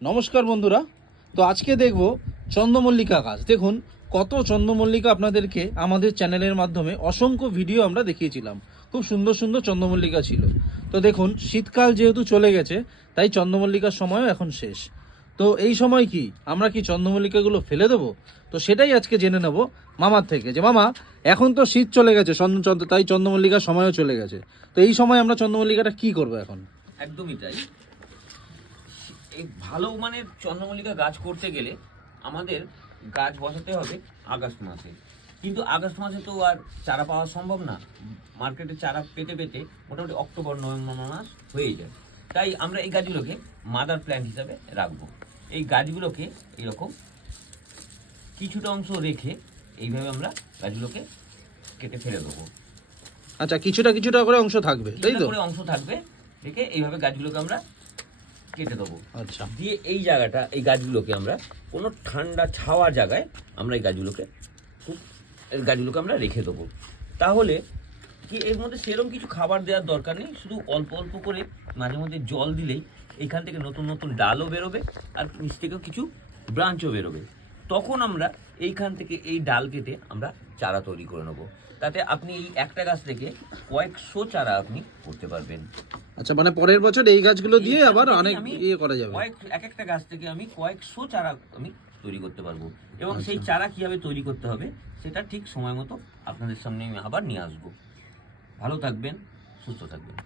নমস্কার বন্ধুরা। তো আজকে দেখব চন্দ্রমল্লিকা গাছ। দেখুন কত চন্দ্রমল্লিকা আপনাদেরকে আমাদের চ্যানেলের মাধ্যমে অসংখ্য ভিডিও আমরা দেখিয়েছিলাম। খুব সুন্দর সুন্দর চন্দ্রমল্লিকা ছিল। তো দেখুন শীতকাল যেহেতু চলে গেছে, তাই চন্দ্রমল্লিকার সময়ও এখন শেষ। তো এই সময় কি আমরা কি চন্দ্রমল্লিকাগুলো ফেলে দেবো? তো সেটাই আজকে জেনে নেব মামার থেকে, যে মামা এখন তো শীত চলে গেছে, তাই চন্দ্রমল্লিকার সময়ও চলে গেছে। তো এই সময় আমরা চন্দ্রমল্লিকাটা কি করবো এখন? একদমই তাই। এই ভালো মানের চন্দ্রমল্লিকা গাছ করতে গেলে আমাদের গাছ বসাতে হবে আগস্ট মাসে। কিন্তু আগস্ট মাসে তো আর চারা পাওয়া সম্ভব না। মার্কেটে চারা পেতে পেতে মোটামুটি অক্টোবর নভেম্বর মাস হয়ে যায়। তাই আমরা এই গাছগুলোকে মাদার প্ল্যান্ট হিসাবে রাখবো। এই গাছগুলোকে এরকম কিছুটা অংশ রেখে এইভাবে আমরা গাছগুলোকে কেটে ফেলে দেবো। আচ্ছা, কিছুটা কিছুটা করে অংশ থাকবে, তাই তো? করে অংশ থাকবে, রেখে এইভাবে গাছগুলোকে আমরা কেটে দেবো। আচ্ছা, দিয়ে এই জায়গাটা, এই গাছগুলোকে আমরা কোনো ঠান্ডা ছাওয়ার জায়গায় আমরা এই গাছগুলোকে আমরা রেখে দেবো। তাহলে কি এর মধ্যে সেরকম কিছু খাবার দেওয়ার দরকার নেই, শুধু অল্প অল্প করে মাঝে মধ্যে জল দিলেই এইখান থেকে নতুন নতুন ডালও বেরোবে, আর নিচ থেকেও কিছু ব্রাঞ্চও বেরোবে। তখন আমরা এইখান থেকে এই ডাল কেটে আমরা চারা তৈরি করে নেবো। তাতে আপনি এই একটা গাছ থেকে কয়েকশো চারা আপনি করতে পারবেন। আচ্ছা, মানে পরের বছর এই গাছগুলো দিয়ে আবার অনেক করা যাবে। এক একটা গাছ থেকে আমি কয়েকশো চারা আমি তৈরি করতে পারবো। এবং সেই চারা কিভাবে তৈরি করতে হবে সেটা ঠিক সময় মতো আপনাদের সামনে আমি আবার নিয়ে আসবো। ভালো থাকবেন, সুস্থ থাকবেন।